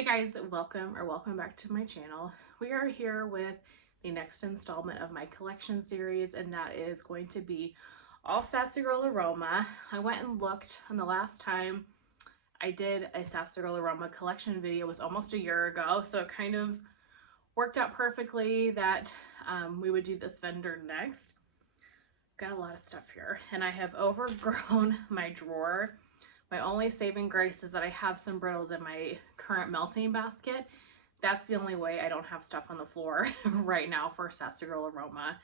Hey guys, welcome back to my channel. We are here with the next installment of my collection series, and that is going to be all Sassy Girl Aroma. I went and looked, and the last time I did a Sassy Girl Aroma collection video was almost a year ago, so it kind of worked out perfectly that we would do this vendor next. Got a lot of stuff here, and I have overgrown my drawer. My only saving grace is that I have some brittles in my current melting basket. That's the only way I don't have stuff on the floor right now for Sassy Girl Aroma.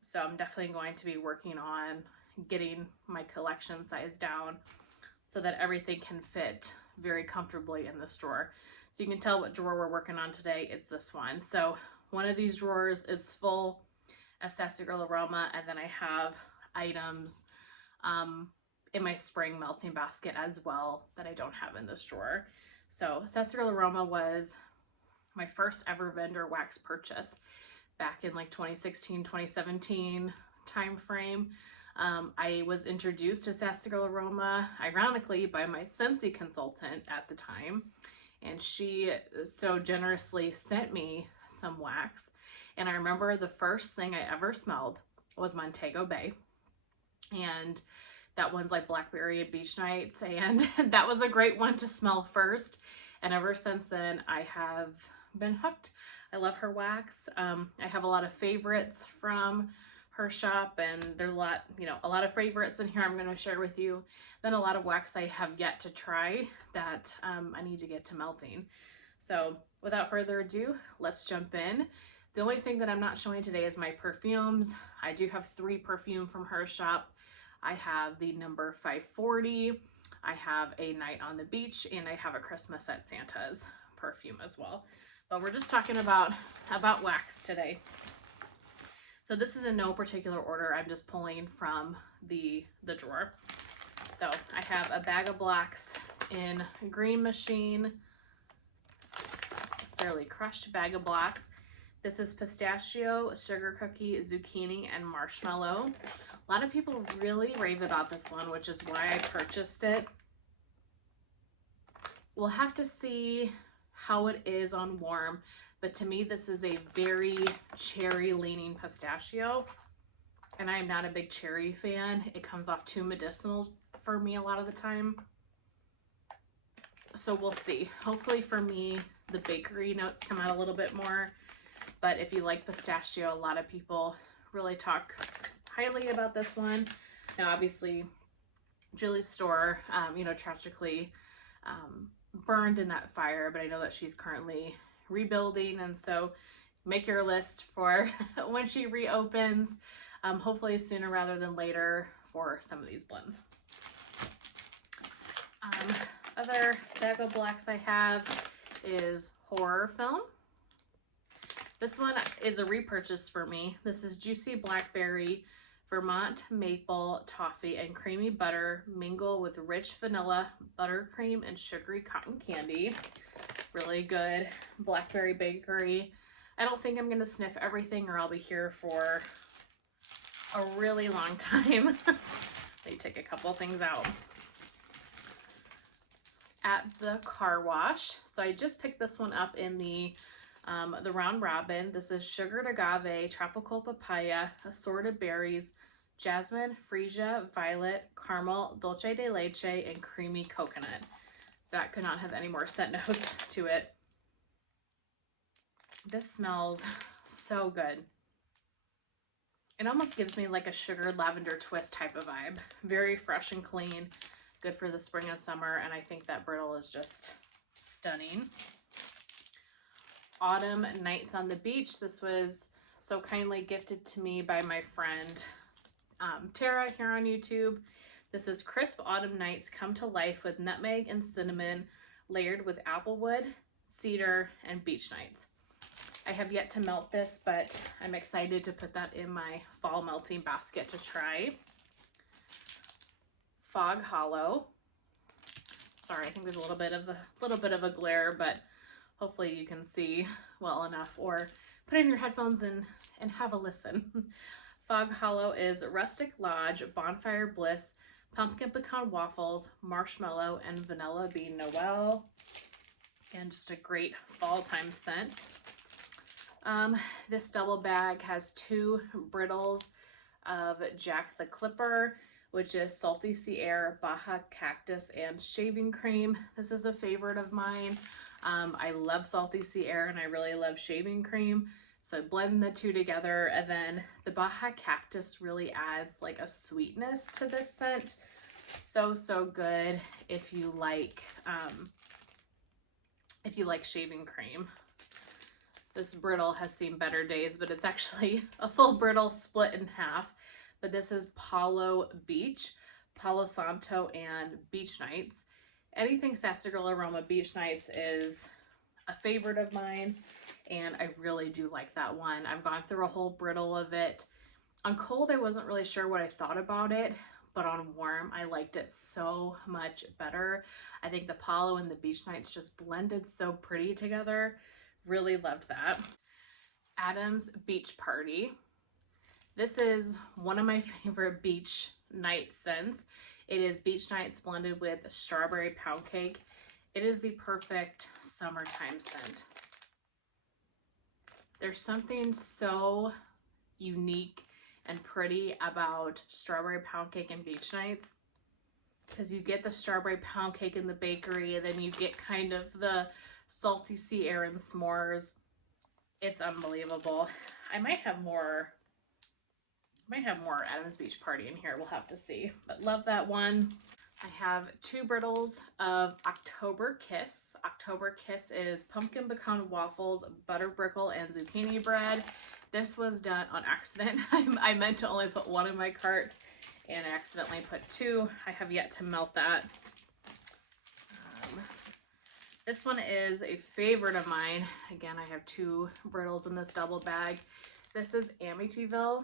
So I'm definitely going to be working on getting my collection size down so that everything can fit very comfortably in this drawer. So you can tell what drawer we're working on today. It's this one. So one of these drawers is full of Sassy Girl Aroma, and then I have items in my spring melting basket as well that I don't have in this drawer. So Sassy Girl Aroma was my first ever vendor wax purchase back in like 2016, 2017 time frame. I was introduced to Sassy Girl Aroma ironically by my Scentsy consultant at the time, and she so generously sent me some wax. And I remember the first thing I ever smelled was Montego Bay, and that one's like Blackberry and Beach Nights, and that was a great one to smell first. And ever since then, I have been hooked. I love her wax. I have a lot of favorites from her shop, and there's a lot of favorites in here I'm going to share with you. Then a lot of wax I have yet to try that I need to get to melting. So without further ado, let's jump in. The only thing that I'm not showing today is my perfumes. I do have 3 perfume from her shop. I have the number 540, I have a Night on the Beach, and I have a Christmas at Santa's perfume as well. But we're just talking about wax today. So this is in no particular order. I'm just pulling from the drawer. So I have a bag of blacks in Green Machine, fairly crushed bag of blacks. This is pistachio, sugar cookie, zucchini, and marshmallow. A lot of people really rave about this one, which is why I purchased it. We'll have to see how it is on warm, but to me this is a very cherry leaning pistachio, and I'm not a big cherry fan. It comes off too medicinal for me a lot of the time. So we'll see. Hopefully for me the bakery notes come out a little bit more, but if you like pistachio, a lot of people really talk highly about this one. Now obviously Julie's store tragically burned in that fire, but I know that she's currently rebuilding, and so make your list for when she reopens, hopefully sooner rather than later, for some of these blends. Other bag of blacks I have is Horror Film. This one is a repurchase for me. This is Juicy Blackberry, Vermont Maple, Toffee, and Creamy Butter mingle with rich vanilla, buttercream, and sugary cotton candy. Really good blackberry bakery. I don't think I'm going to sniff everything or I'll be here for a really long time. Let me take a couple things out. At the car wash. So I just picked this one up in the Round Robin. This is sugared agave, tropical papaya, assorted berries, jasmine, freesia, violet, caramel, dulce de leche, and creamy coconut. That could not have any more scent notes to it. This smells so good. It almost gives me like a sugared lavender twist type of vibe. Very fresh and clean, good for the spring and summer, and I think that brittle is just stunning. Autumn Nights on the Beach. This was so kindly gifted to me by my friend Tara here on YouTube. This is crisp autumn nights come to life with nutmeg and cinnamon, layered with applewood, cedar, and beach nights. I have yet to melt this, but I'm excited to put that in my fall melting basket to try. Fog Hollow. Sorry, I think there's a little bit of a glare, but hopefully you can see well enough, or put in your headphones and have a listen. Fog Hollow is Rustic Lodge, Bonfire Bliss, Pumpkin Pecan Waffles, Marshmallow, and Vanilla Bean Noel. and just a great fall time scent. This double bag has 2 brittles of Jack the Clipper, which is Salty Sea Air, Baja Cactus, and Shaving Cream. This is a favorite of mine. I love Salty Sea Air and I really love Shaving Cream. So I blend the 2 together, and then the Baja Cactus really adds like a sweetness to this scent. So good if you like Shaving Cream. This brittle has seen better days, but it's actually a full brittle split in half. But this is Palo Beach, Palo Santo, and Beach Nights. Anything Sassy Girl Aroma Beach Nights is a favorite of mine, and I really do like that one. I've gone through a whole brittle of it. On cold, I wasn't really sure what I thought about it, but on warm, I liked it so much better. I think the Palo and the Beach Nights just blended so pretty together. Really loved that. Adam's Beach Party. This is one of my favorite beach night scents. It is Beach Nights blended with strawberry pound cake. It is the perfect summertime scent. There's something so unique and pretty about strawberry pound cake and Beach Nights, because you get the strawberry pound cake in the bakery, and then you get kind of the Salty Sea Air and s'mores. It's unbelievable. I might have more Adam's Beach Party in here. We'll have to see. But love that one. I have 2 brittles of October Kiss. October Kiss is pumpkin pecan waffles, butter brickle, and zucchini bread. This was done on accident. I meant to only put 1 in my cart and I accidentally put 2. I have yet to melt that. This one is a favorite of mine. Again, I have 2 brittles in this double bag. This is Amityville.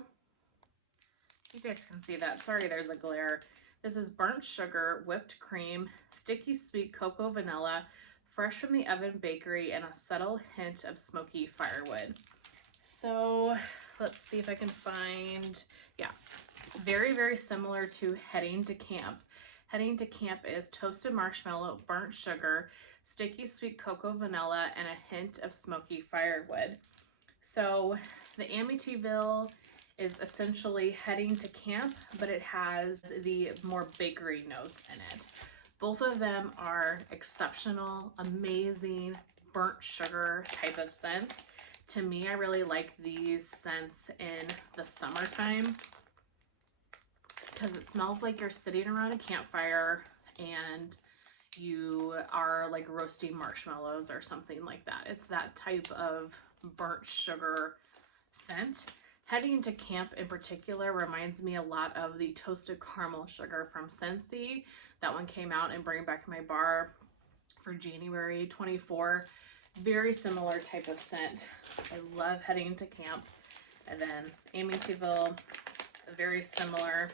You guys can see that. Sorry, there's a glare. This is burnt sugar, whipped cream, sticky sweet cocoa vanilla, fresh from the oven bakery, and a subtle hint of smoky firewood. So let's see if I can find, yeah, very similar to Heading to Camp. Heading to Camp is toasted marshmallow, burnt sugar, sticky sweet cocoa vanilla, and a hint of smoky firewood. So the Amityville is essentially Heading to Camp, but it has the more bakery notes in it. Both of them are exceptional, amazing, burnt sugar type of scents. To me, I really like these scents in the summertime because it smells like you're sitting around a campfire and you are like roasting marshmallows or something like that. It's that type of burnt sugar scent. Heading to Camp in particular reminds me a lot of the toasted caramel sugar from Scentsy. That one came out in Bring It Back to My Bar for January 24. Very similar type of scent. I love Heading to Camp. And then Amityville, very similar.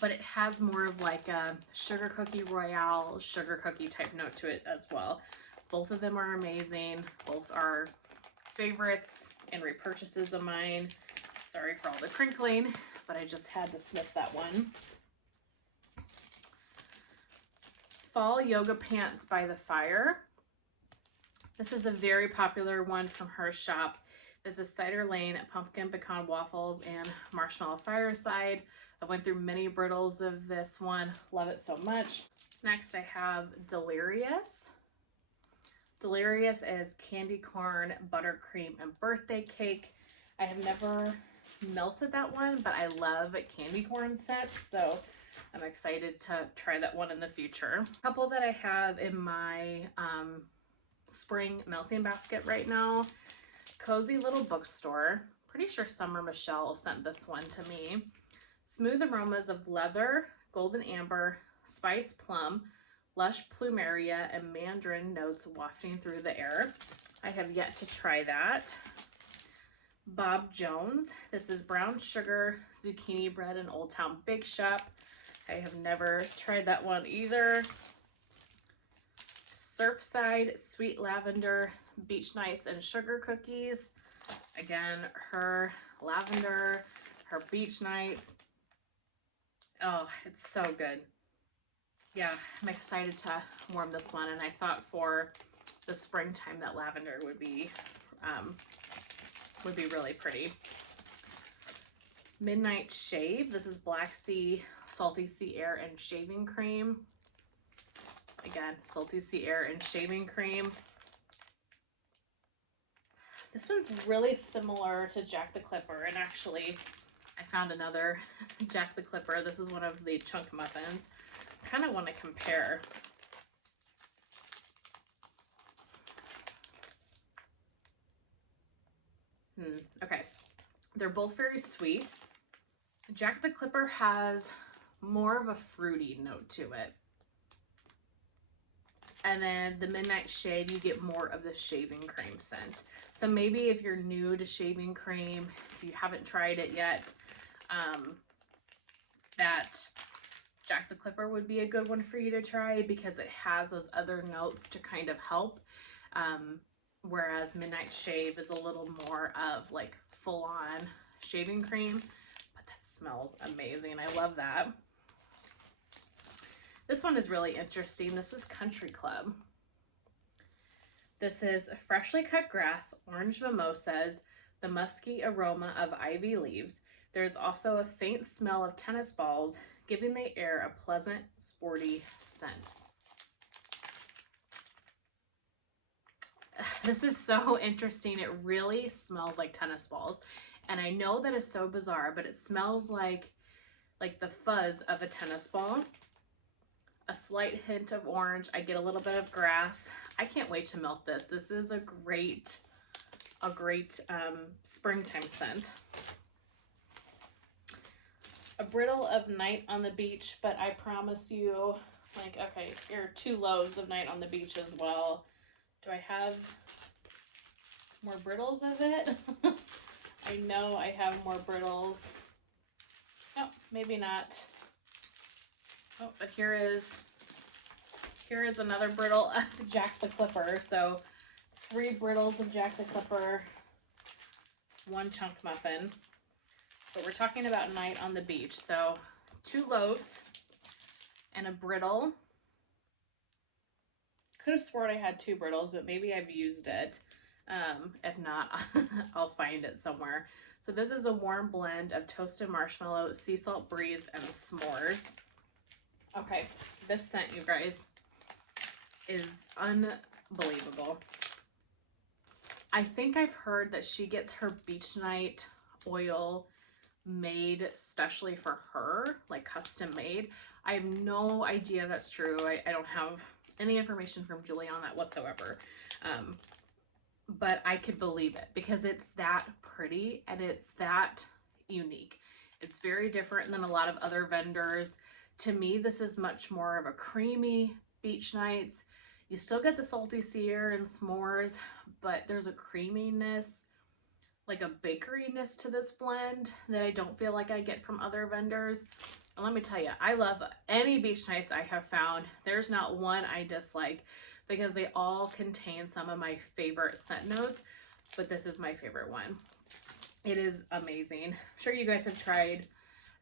But it has more of like a sugar cookie royale, sugar cookie type note to it as well. Both of them are amazing. Both are favorites and repurchases of mine. Sorry for all the crinkling, but I just had to sniff that one. Fall Yoga Pants by the Fire. This is a very popular one from her shop. This is Cider Lane, Pumpkin Pecan Waffles, and Marshmallow Fireside. I went through many brittles of this one. Love it so much. Next, I have Delirious. Delirious is candy corn, buttercream, and birthday cake. I have never melted that one, but I love candy corn scents, so I'm excited to try that one in the future. A couple that I have in my spring melting basket right now. Cozy Little Bookstore. Pretty sure Summer Michelle sent this one to me. Smooth aromas of leather, golden amber, spice plum, lush plumeria, and mandarin notes wafting through the air. I have yet to try that. Bob Jones. This is brown sugar, zucchini bread, and Old Town Bake Shop. I have never tried that one either. Surfside, sweet lavender, beach nights, and sugar cookies. Again, her lavender, her beach nights. Oh, it's so good. yeah, I'm excited to warm this one, and I thought for the springtime that lavender would be really pretty. Midnight Shave. This is Black Sea, Salty Sea Air, and Shaving Cream. Again, Salty Sea Air and Shaving Cream. This one's really similar to Jack the Clipper, and actually I found another Jack the Clipper. This is one of the chunk muffins. I kind of want to compare. Okay, they're both very sweet. Jack the Clipper has more of a fruity note to it. And then the Midnight Shave, you get more of the shaving cream scent. So maybe if you're new to shaving cream, if you haven't tried it yet, that Jack the Clipper would be a good one for you to try because it has those other notes to kind of help. Whereas Midnight Shave is a little more of like full-on shaving cream, but that smells amazing. I love that. This one is really interesting. This is Country Club. This is freshly cut grass, orange mimosas, the musky aroma of ivy leaves. There's also a faint smell of tennis balls, giving the air a pleasant, sporty scent. This is so interesting. It really smells like tennis balls. And I know that is so bizarre, but it smells like the fuzz of a tennis ball. A slight hint of orange. I get a little bit of grass. I can't wait to melt this. This is a great springtime scent. A brittle of Night on the Beach, but I promise you, like, okay, here are 2 loaves of Night on the Beach as well. Do I have more brittles of it? I know I have more brittles. No, maybe not. Oh, but here is another brittle of Jack the Clipper. So 3 brittles of Jack the Clipper, 1 chunk muffin. But we're talking about Night on the Beach. So 2 loaves and a brittle. Could have sworn I had 2 brittles, but maybe I've used it. If not, I'll find it somewhere. So this is a warm blend of toasted marshmallow, sea salt breeze, and s'mores. Okay, this scent, you guys, is unbelievable. I think I've heard that she gets her beach night oil made specially for her, like custom made. I have no idea if that's true. I don't have any information from Julie on that whatsoever. But I could believe it because it's that pretty and it's that unique. It's very different than a lot of other vendors. To me, this is much more of a creamy beach nights. You still get the salty sea air and s'mores, but there's a creaminess, like a bakeryness to this blend that I don't feel like I get from other vendors. And let me tell you, I love any beach nights I have found. There's not one I dislike because they all contain some of my favorite scent notes, but this is my favorite one. It is amazing. I'm sure you guys have tried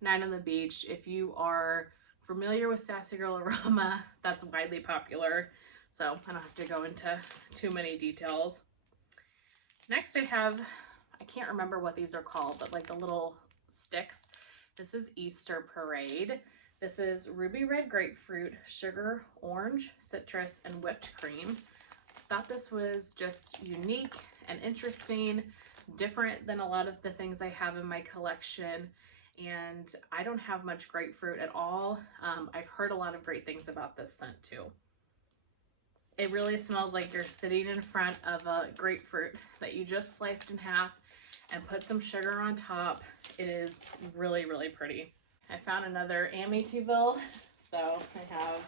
Night on the Beach. If you are familiar with Sassy Girl Aroma, that's widely popular, so I don't have to go into too many details. Next I have, I can't remember what these are called, but like the little sticks. This is Easter Parade. This is ruby red grapefruit, sugar, orange, citrus, and whipped cream. Thought this was just unique and interesting, different than a lot of the things I have in my collection. And I don't have much grapefruit at all. I've heard a lot of great things about this scent too. It really smells like you're sitting in front of a grapefruit that you just sliced in half and put some sugar on top. It is really, really pretty. I found another Amityville, so I have,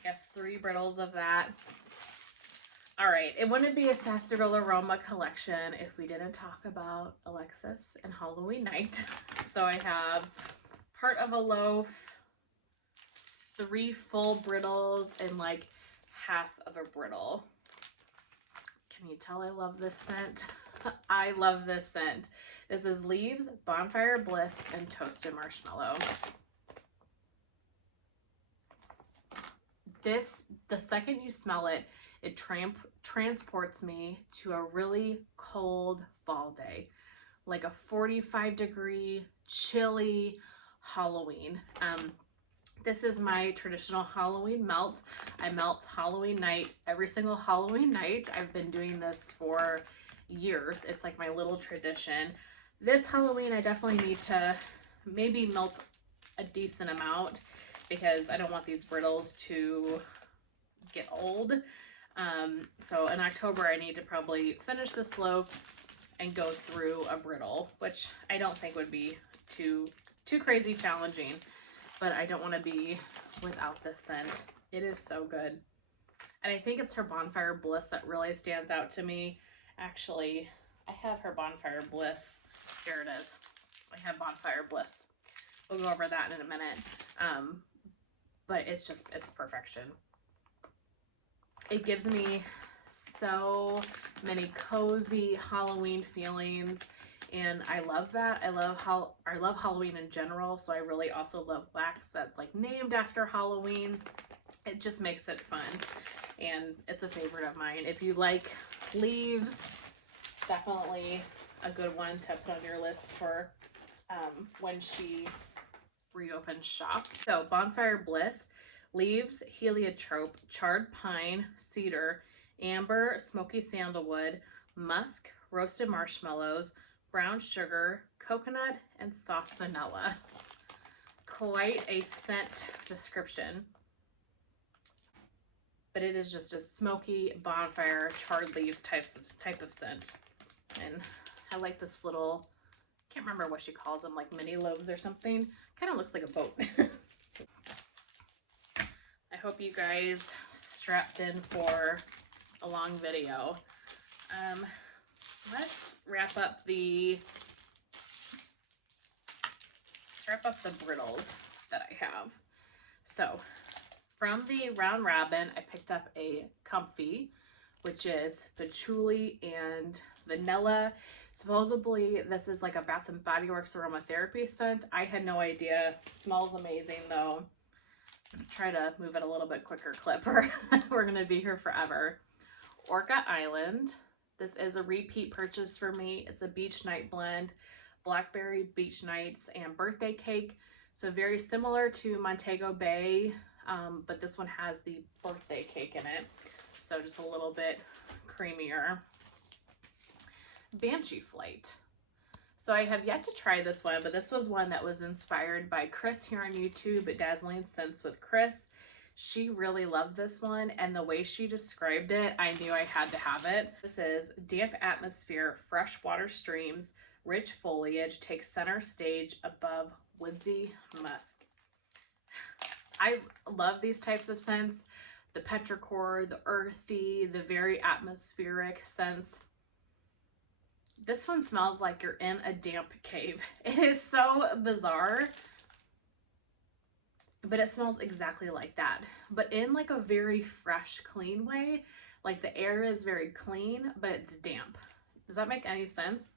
I guess, 3 brittles of that. All right, it wouldn't be a Sassy Girl Aroma collection if we didn't talk about Alexis and Halloween night. So I have part of a loaf, 3 full brittles, and like half of a brittle. Can you tell I love this scent? I love this scent. This is Leaves, Bonfire Bliss, and Toasted Marshmallow. This, the second you smell it, it transports me to a really cold fall day, like a 45-degree, chilly Halloween. This is my traditional Halloween melt. I melt Halloween night, every single Halloween night. I've been doing this for years. It's like my little tradition. This Halloween, I definitely need to maybe melt a decent amount because I don't want these brittles to get old. So in October, I need to probably finish this loaf and go through a brittle, which I don't think would be too crazy challenging, but I don't want to be without this scent. It is so good. And I think it's her Bonfire Bliss that really stands out to me. Actually, I have her Bonfire Bliss. Here it is. I have Bonfire Bliss. We'll go over that in a minute. But it's perfection. It gives me so many cozy Halloween feelings, and I love that. I love Halloween in general, so I really also love wax that's like named after Halloween. It just makes it fun, and it's a favorite of mine. If you like leaves, definitely a good one to put on your list for when she reopens shop. So Bonfire Bliss, leaves, heliotrope, charred pine, cedar, amber, smoky sandalwood, musk, roasted marshmallows, brown sugar, coconut, and soft vanilla. Quite a scent description, but it is just a smoky bonfire, charred leaves type of scent. And I like this little, can't remember what she calls them, like mini loaves or something. Kind of looks like a boat. I hope you guys strapped in for a long video. Let's wrap up the brittles that I have. So from the Round Robin, I picked up a Comfy, which is patchouli and vanilla. Supposedly this is like a Bath and Body Works aromatherapy scent. I had no idea. Smells amazing though. Try to move it a little bit quicker, Clipper. We're gonna be here forever. Orca Island. This is a repeat purchase for me. It's a beach night blend, blackberry beach nights and birthday cake. So very similar to Montego Bay, but this one has the birthday cake in it. So just a little bit creamier. Banshee Flight. So I have yet to try this one, but this was one that was inspired by Chris here on YouTube, Dazzling Scents with Chris. She really loved this one, and the way she described it, I knew I had to have it. This is damp atmosphere, freshwater streams, rich foliage takes center stage above woodsy musk. I love these types of scents. The petrichor, the earthy, the very atmospheric scents. This one smells like you're in a damp cave. It is so bizarre, but it smells exactly like that, but in like a very fresh, clean way. Like the air is very clean, but it's damp. Does that make any sense?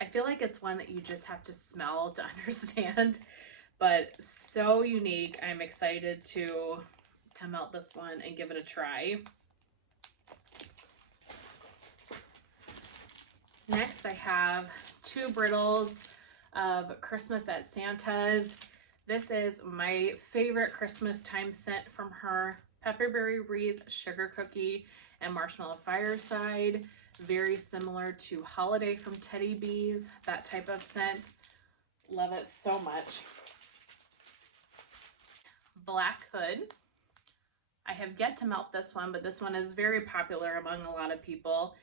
I feel like it's one that you just have to smell to understand, but so unique. I'm excited to melt this one and give it a try. Next, I have two brittles of Christmas at Santa's. This is my favorite Christmas time scent from her. Pepperberry Wreath, Sugar Cookie, and Marshmallow Fireside. Very similar to Holiday from Teddy Bees, that type of scent. Love it so much. Black Hood. I have yet to melt this one, but this one is very popular among a lot of people.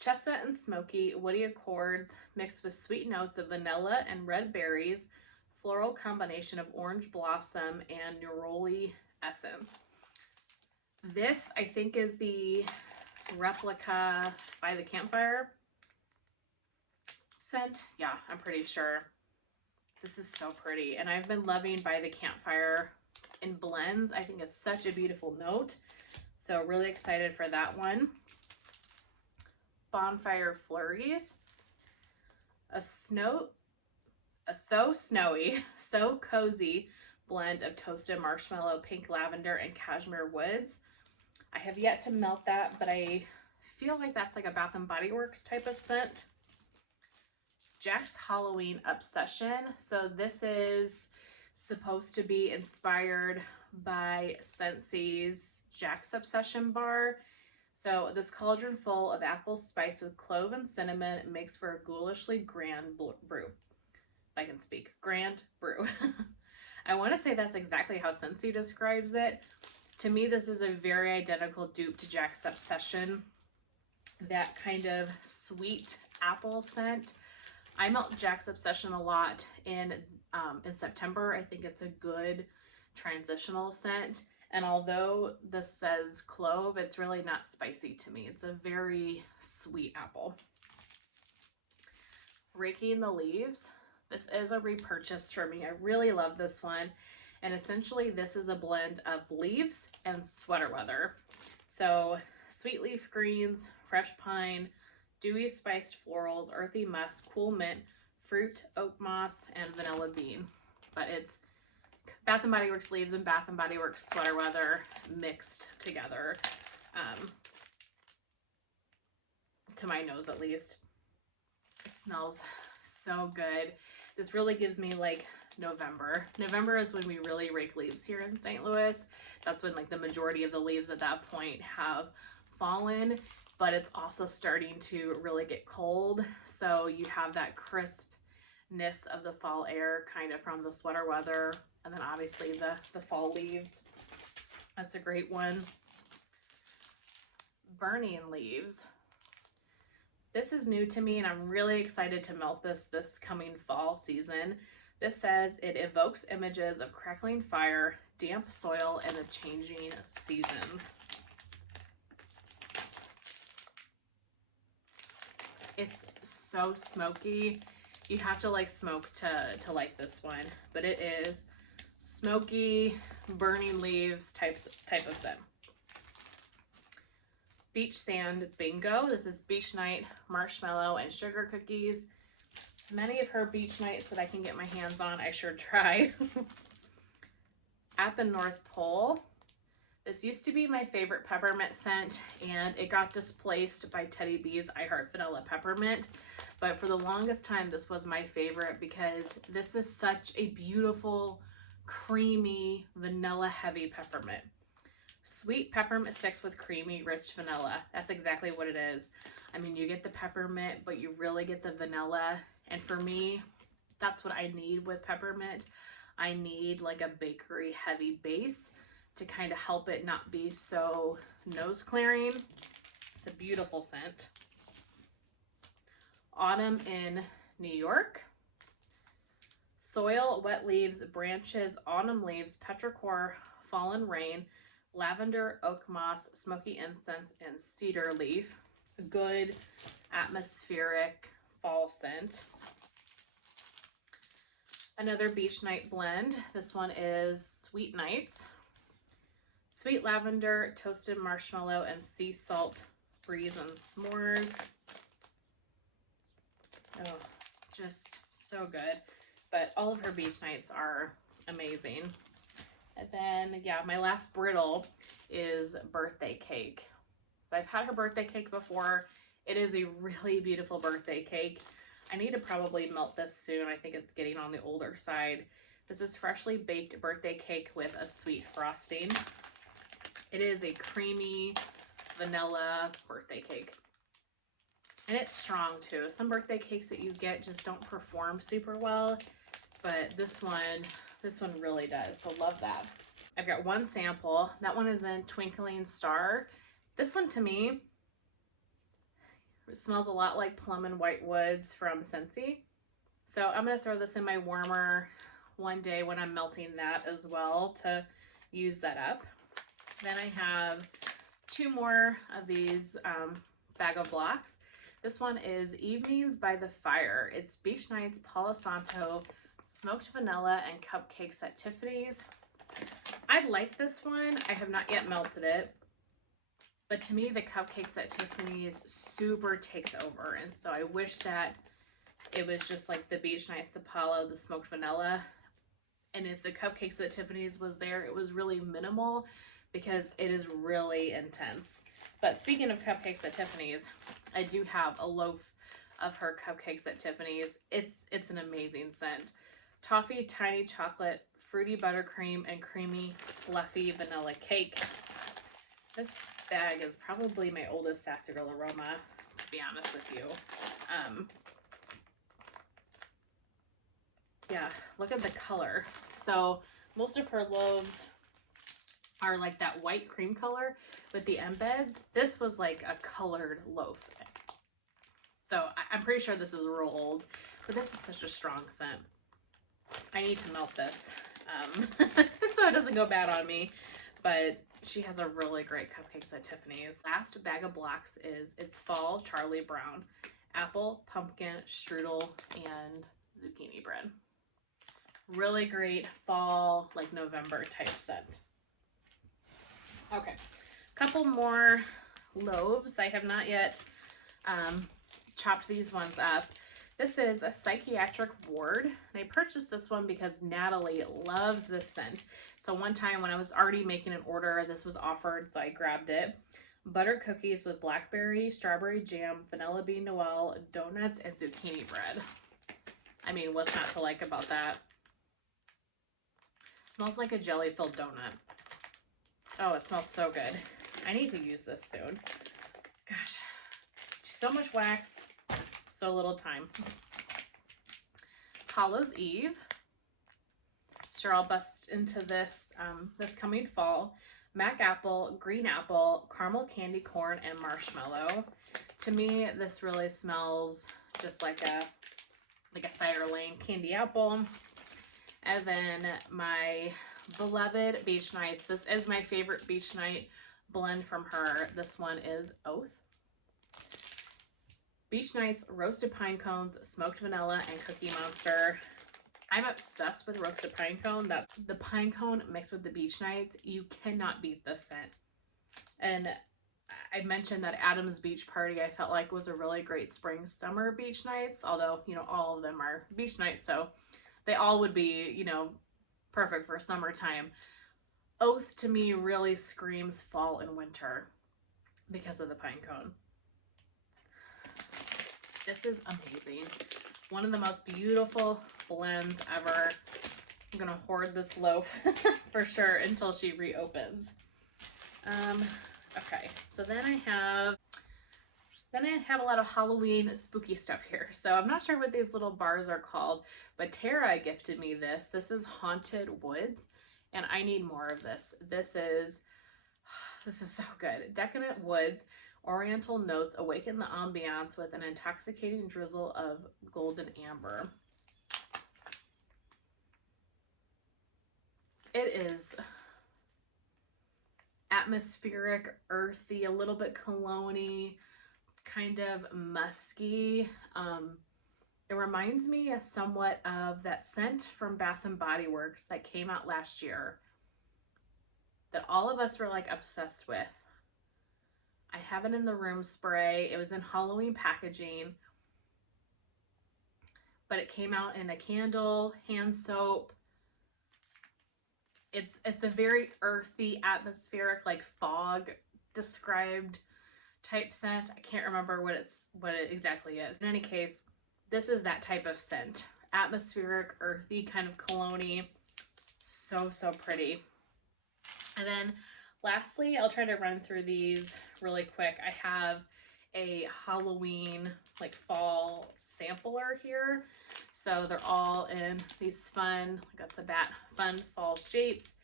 Chestnut and smoky, woody accords mixed with sweet notes of vanilla and red berries, floral combination of orange blossom and neroli essence. This, I think, is the replica by the campfire scent. Yeah, I'm pretty sure. This is so pretty, and I've been loving By the Campfire in blends. I think it's such a beautiful note, so really excited for that one. Bonfire Flurries. So snowy, so cozy blend of toasted marshmallow, pink lavender, and cashmere woods. I have yet to melt that, but I feel like that's like a Bath and Body Works type of scent. Jack's Halloween Obsession. So this is supposed to be inspired by Scentsi's Jack's Obsession bar. So this cauldron full of apple spice with clove and cinnamon makes for a ghoulishly grand brew. If I can speak. Grand brew. I want to say that's exactly how Scentsy describes it. To me, this is a very identical dupe to Jack's Obsession. That kind of sweet apple scent. I melt Jack's Obsession a lot in September. I think it's a good transitional scent. And although this says clove, it's really not spicy to me. It's a very sweet apple. Raking the Leaves. This is a repurchase for me. I really love this one. And essentially this is a blend of leaves and sweater weather. So sweet leaf greens, fresh pine, dewy spiced florals, earthy musk, cool mint, fruit, oak moss, and vanilla bean. But it's Bath and Body Works leaves and Bath and Body Works sweater weather mixed together. To my nose at least. It smells so good. This really gives me like November. November is when we really rake leaves here in St. Louis. That's when like the majority of the leaves at that point have fallen, but it's also starting to really get cold. So you have that crispness of the fall air kind of from the sweater weather. And then obviously the fall leaves. That's a great one. Burning Leaves. This is new to me and I'm really excited to melt this coming fall season. This says it evokes images of crackling fire, damp soil, and the changing seasons. It's so smoky. You have to like smoke to like this one, but it is smoky, burning leaves type of scent. Beach Sand Bingo. This is Beach Night Marshmallow and Sugar Cookies. Many of her beach nights that I can get my hands on, I sure try. At the North Pole. This used to be my favorite peppermint scent, and it got displaced by Teddy B's I Heart Vanilla Peppermint. But for the longest time, this was my favorite because this is such a beautiful, creamy, vanilla-heavy peppermint. Sweet peppermint sticks with creamy, rich vanilla. That's exactly what it is. I mean, you get the peppermint, but you really get the vanilla. And for me, that's what I need with peppermint. I need like a bakery heavy base to kind of help it not be so nose clearing. It's a beautiful scent. Autumn in New York. Soil, wet leaves, branches, autumn leaves, petrichor, fallen rain, lavender, oak moss, smoky incense, and cedar leaf. A good atmospheric fall scent. Another beach night blend. This one is Sweet Nights. Sweet lavender, toasted marshmallow, and sea salt breeze and s'mores. Oh, just so good. But all of her beach nights are amazing. And then, yeah, my last brittle is Birthday Cake. So I've had her birthday cake before. It is a really beautiful birthday cake. I need to probably melt this soon. I think it's getting on the older side. This is freshly baked birthday cake with a sweet frosting. It is a creamy vanilla birthday cake. And it's strong too. Some birthday cakes that you get just don't perform super well, but this one really does, so love that. I've got one sample. That one is in Twinkling Star. This one to me, it smells a lot like Plum and White Woods from Scentsy. So I'm gonna throw this in my warmer one day when I'm melting that as well to use that up. Then I have two more of these bag of blocks. This one is Evenings by the Fire. It's Beach Nights, Palo Santo, smoked vanilla, and cupcakes at Tiffany's. I like this one. I have not yet melted it. But to me, the cupcakes at Tiffany's super takes over. And so I wish that it was just like the Beach Nights, the Palo, the smoked vanilla. And if the cupcakes at Tiffany's was there, it was really minimal because it is really intense. But speaking of cupcakes at Tiffany's, I do have a loaf of her cupcakes at Tiffany's. It's an amazing scent. Toffee, tiny chocolate, fruity buttercream, and creamy, fluffy vanilla cake. This bag is probably my oldest Sassy Girl Aroma, to be honest with you. Yeah, look at the color. So most of her loaves are like that white cream color with the embeds. This was like a colored loaf. So I'm pretty sure this is real old, but this is such a strong scent. I need to melt this so it doesn't go bad on me. But she has a really great cupcakes at Tiffany's. Last bag of blocks is It's Fall Charlie Brown, apple, pumpkin, strudel, and zucchini bread. Really great fall, like November type scent. Okay, couple more loaves. I have not yet chopped these ones up. This is a psychiatric ward, and I purchased this one because Natalie loves this scent. So one time when I was already making an order, this was offered, so I grabbed it. Butter cookies with blackberry, strawberry jam, vanilla bean noel, donuts, and zucchini bread. I mean, what's not to like about that? Smells like a jelly-filled donut. Oh, it smells so good. I need to use this soon. Gosh, so much wax, so little time. Hallows Eve. Sure, I'll bust into this this coming fall. Mac apple, green apple, caramel candy corn, and marshmallow. To me, this really smells just like a Cider Lane candy apple. And then my beloved Beach Nights. This is my favorite Beach Night blend from her. This one is Oath. Beach Nights, roasted pine cones, smoked vanilla, and Cookie Monster. I'm obsessed with roasted pine cone. That the pine cone mixed with the Beach Nights, you cannot beat this scent. And I mentioned that Adam's Beach Party I felt like was a really great spring summer Beach Nights, although, you know, all of them are Beach Nights, so they all would be, you know, perfect for summertime. Oath to me really screams fall and winter because of the pine cone. This is amazing. One of the most beautiful blends ever. I'm gonna hoard this loaf for sure until she reopens. Okay, so then I have a lot of Halloween spooky stuff here. So I'm not sure what these little bars are called, but Tara gifted me this. This is Haunted Woods, and I need more of this. This is so good. Decadent woods, oriental notes awaken the ambiance with an intoxicating drizzle of golden amber. It is atmospheric, earthy, a little bit cologne-y, kind of musky. It reminds me somewhat of that scent from Bath and Body Works that came out last year that all of us were like obsessed with. I have it in the room spray. It was in Halloween packaging, but it came out in a candle, hand soap. It's a very earthy, atmospheric, like fog described type scent. I can't remember what it exactly is. In any case, this is that type of scent. Atmospheric, earthy, kind of cologne-y. So pretty. And then lastly, I'll try to run through these really quick. I have a Halloween, like fall sampler here. So they're all in these fun, fun fall shapes.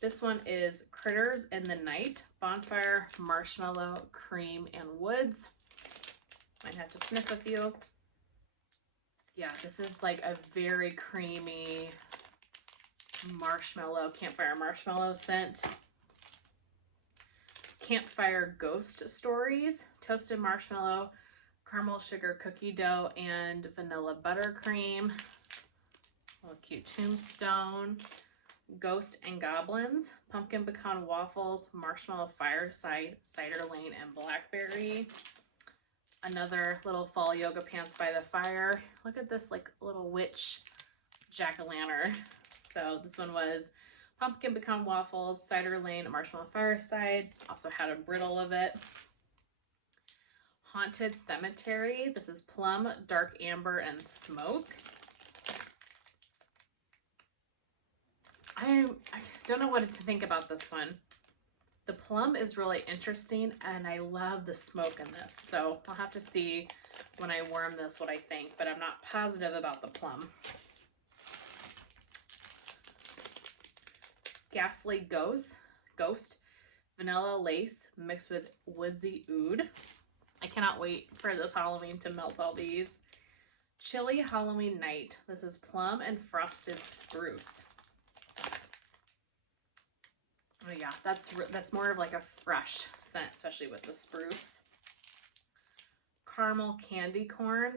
This one is Critters in the Night, Bonfire, Marshmallow, Cream, and Woods. Might have to sniff a few. Yeah, this is like a very creamy marshmallow, campfire marshmallow scent. Campfire Ghost Stories, toasted marshmallow, caramel sugar cookie dough, and vanilla buttercream. A little cute tombstone. Ghost and Goblins, pumpkin pecan waffles, marshmallow fireside, cider lane, and blackberry. Another little fall yoga pants by the fire. Look at this like little witch jack-o'-lantern. So this one was pumpkin pecan waffles, cider lane, marshmallow fireside. Also had a brittle of it. Haunted cemetery. This is plum, dark amber, and smoke. I don't know what to think about this one. The plum is really interesting, and I love the smoke in this. So I'll have to see when I warm this what I think, but I'm not positive about the plum. Ghastly Ghost, vanilla lace mixed with woodsy oud. I cannot wait for this Halloween to melt all these. Chilly Halloween Night. This is plum and frosted spruce. Oh yeah, that's more of like a fresh scent, especially with the spruce. Caramel candy corn,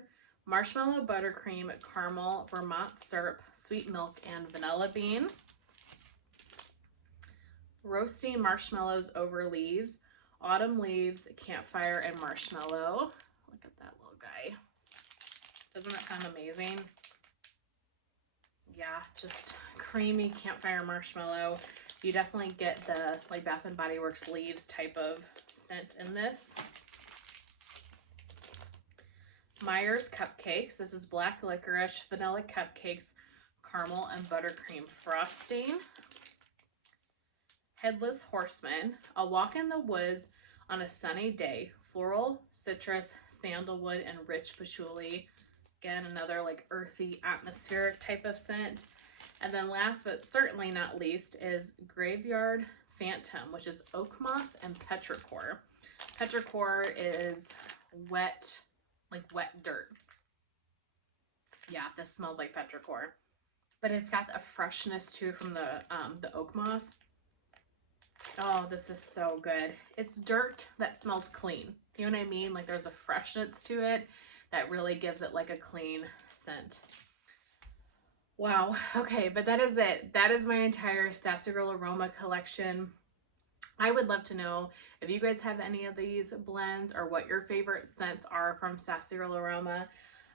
marshmallow buttercream, caramel, Vermont syrup, sweet milk, and vanilla bean. Roasting marshmallows over leaves, autumn leaves, campfire, and marshmallow. Look at that little guy. Doesn't that sound amazing? Yeah, just creamy campfire marshmallow. You definitely get the like Bath & Body Works leaves type of scent in this. Myers cupcakes. This is black licorice, vanilla cupcakes, caramel, and buttercream frosting. Headless Horseman. A walk in the woods on a sunny day. Floral, citrus, sandalwood, and rich patchouli. Again, another like earthy, atmospheric type of scent. And then last but certainly not least is Graveyard Phantom, which is oak moss and petrichor. Petrichor is wet, like wet dirt. Yeah, this smells like petrichor. But it's got a freshness too from the oak moss. Oh, this is so good. It's dirt that smells clean. You know what I mean? Like there's a freshness to it that really gives it like a clean scent. Wow. Okay, but that is it. That is my entire Sassy Girl Aroma collection. I would love to know if you guys have any of these blends or what your favorite scents are from Sassy Girl Aroma.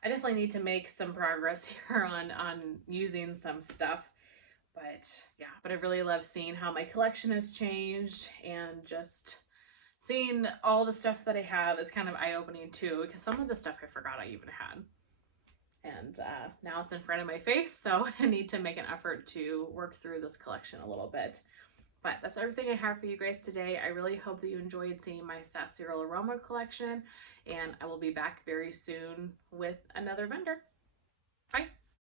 I definitely need to make some progress here on using some stuff. But yeah, but I really love seeing how my collection has changed, and just seeing all the stuff that I have is kind of eye-opening too, because some of the stuff I forgot I even had. And now it's in front of my face, so I need to make an effort to work through this collection a little bit. But that's everything I have for you guys today. I really hope that you enjoyed seeing my Sassy Girl Aroma collection, and I will be back very soon with another vendor. Bye!